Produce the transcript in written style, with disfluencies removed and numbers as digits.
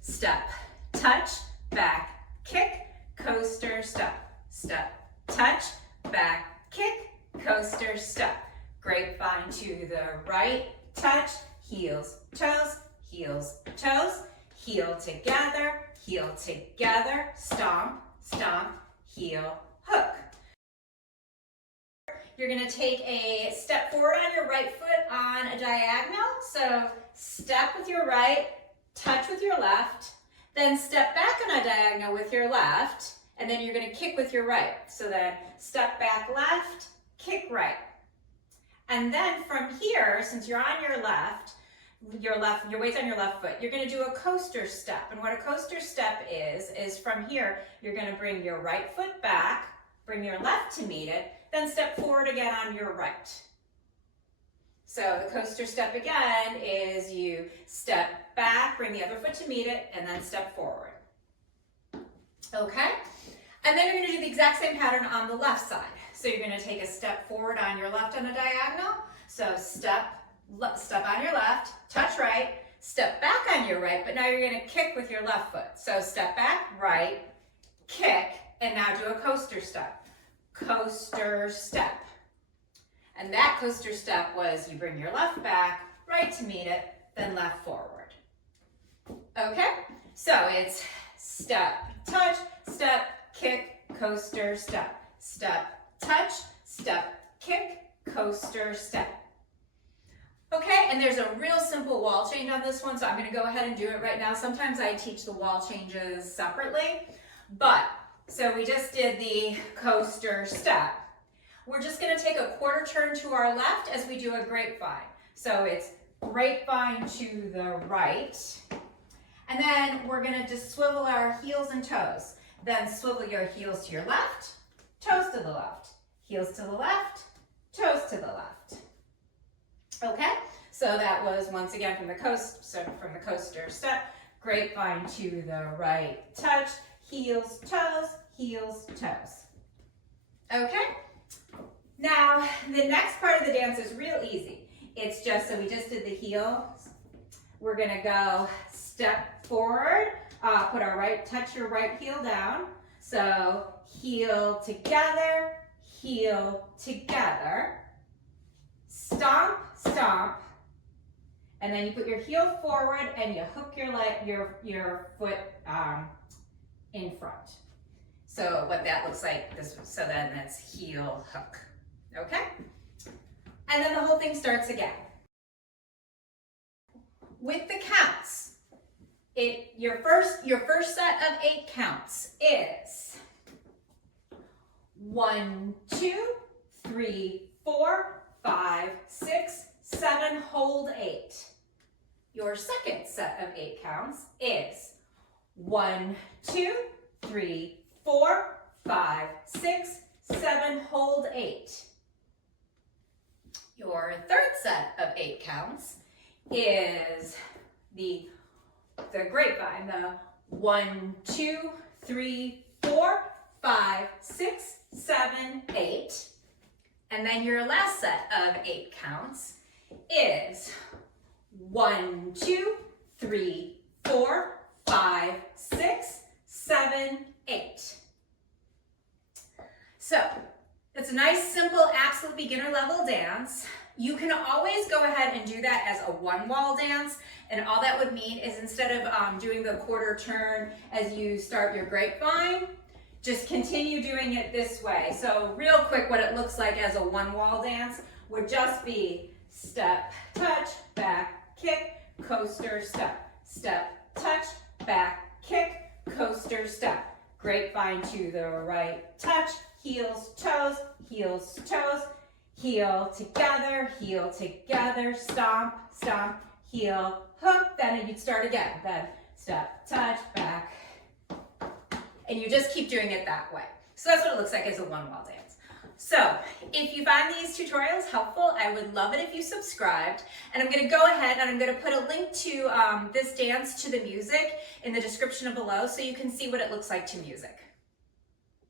step, touch, back, kick, coaster, step, step, touch, back, kick, coaster, step. Grapevine to the right, touch, heels, toes, heel, together, stomp, stomp, heel, hook. You're gonna take a step forward on your right foot on a diagonal. So step with your right, touch with your left, then step back on a diagonal with your left, and then you're gonna kick with your right. So then step back left, kick right. And then from here, since you're on your weight's on your left foot, you're gonna do a coaster step. And what a coaster step is from here, you're gonna bring your right foot back, bring your left to meet it, then step forward again on your right. So the coaster step again is you step back, bring the other foot to meet it, and then step forward. Okay? And then you're gonna do the exact same pattern on the left side. So you're gonna take a step forward on your left on a diagonal. So step on your left, touch right, step back on your right, but now you're gonna kick with your left foot. So step back, right, kick, and now do a coaster step. Coaster step. And that coaster step was you bring your left back, right to meet it, then left forward. Okay? So it's step, touch, step, kick, coaster, step. Step, touch, step, kick, coaster, step. Okay, and there's a real simple wall change on this one, so I'm gonna go ahead and do it right now. Sometimes I teach the wall changes separately, but, so we just did the coaster step. We're just gonna take a quarter turn to our left as we do a grapevine. So it's grapevine to the right, and then we're gonna just swivel our heels and toes. Then swivel your heels to your left, toes to the left, heels to the left, toes to the left. Okay, so that was once again from the coaster step, grapevine to the right, touch, heels, toes, toes. Okay, now the next part of the dance is real easy. It's just, so we just did the heels. We're gonna go step forward, touch your right heel down. So heel together, stomp, stomp, and then you put your heel forward and you hook your foot in front. So what that looks like, so then that's heel hook, okay? And then the whole thing starts again. With the counts, your first set of 8 counts is 1, 2, 3, 4, 5, 6, 7, hold 8. Your second set of 8 counts is 1, 2, 3, 4, 5, 6, 7, hold 8. Your third set of 8 counts is the grapevine, the 1, 2, 3, 4, 5, 6, 7, 8. And then your last set of 8 counts is 1, 2, 3, 4, 5, 6, 7, 8. So it's a nice, simple, absolute beginner level dance. You can always go ahead and do that as a one wall dance, and all that would mean is instead of doing the quarter turn as you start your grapevine, just continue doing it this way. So real quick, what it looks like as a one wall dance would just be step, touch, back, kick, coaster, step. Step, touch, back, kick, coaster, step. Grapevine to the right, touch, heels, toes, heel together, stomp, stomp, heel, hook, then you'd start again. Then step, touch, back, and you just keep doing it that way. So that's what it looks like as a one wall dance. So if you find these tutorials helpful, I would love it if you subscribed. And I'm gonna go ahead and I'm gonna put a link to this dance to the music in the description below so you can see what it looks like to music.